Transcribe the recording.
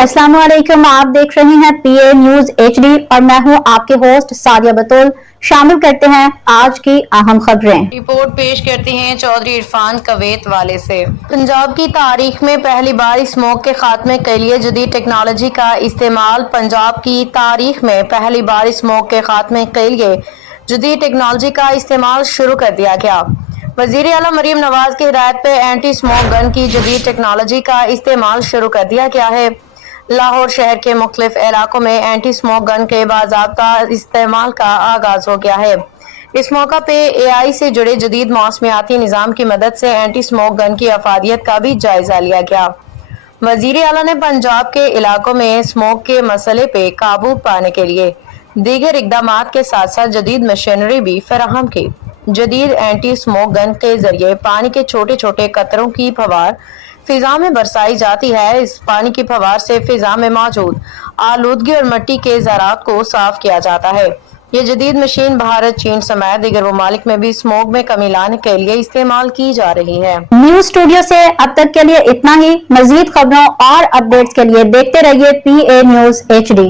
अस्सलाम वालेकुम, आप देख रहे हैं पीए न्यूज एचडी और मैं हूं आपके होस्ट सादिया बतूल। शामिल करते हैं आज की अहम खबरें। रिपोर्ट पेश करते हैं चौधरी इरफान कवैत वाले से। पंजाब की तारीख में पहली बार स्मोक के खात्मे के लिए जदीद टेक्नोलॉजी का इस्तेमाल। पंजाब की तारीख में पहली बार स्मोक के खात्मे के लिए जदीद टेक्नोलॉजी का इस्तेमाल शुरू कर दिया गया। वजीर आला मरीम नवाज की हिदायत पे एंटी स्मोक गन की जदीद टेक्नोलॉजी का इस्तेमाल शुरू कर दिया गया है। लाहौर शहर के मुख्तलिफ इलाकों में एंटी स्मोक गन के बाज़ाब्ता इस्तेमाल का आगाज हो गया है। इस मौका पे AI से जुड़े जदीद मौसमियाती निज़ाम की मदद से एंटी स्मोक गन की अफादियत का भी जायजा लिया गया। वजीर आला ने पंजाब के इलाकों में स्मोक के मसले पे काबू पाने के लिए दीगर इकदामात के साथ साथ जदीद मशीनरी भी फराहम की। जदीद एंटी स्मोक गन के जरिए पानी के छोटे छोटे कतरों की फवार फिजा में बरसाई जाती है। इस पानी की फवार से फिजा में मौजूद आलूदगी और मिट्टी के ज़रात को साफ किया जाता है। ये जदीद मशीन भारत, चीन समेत दीगर ममालिक में भी स्मोक में कमी लाने के लिए इस्तेमाल की जा रही है। न्यूज स्टूडियो से अब तक के लिए इतना ही। मजीद खबरों और अपडेट्स के लिए देखते रहिए पीए न्यूज एचडी।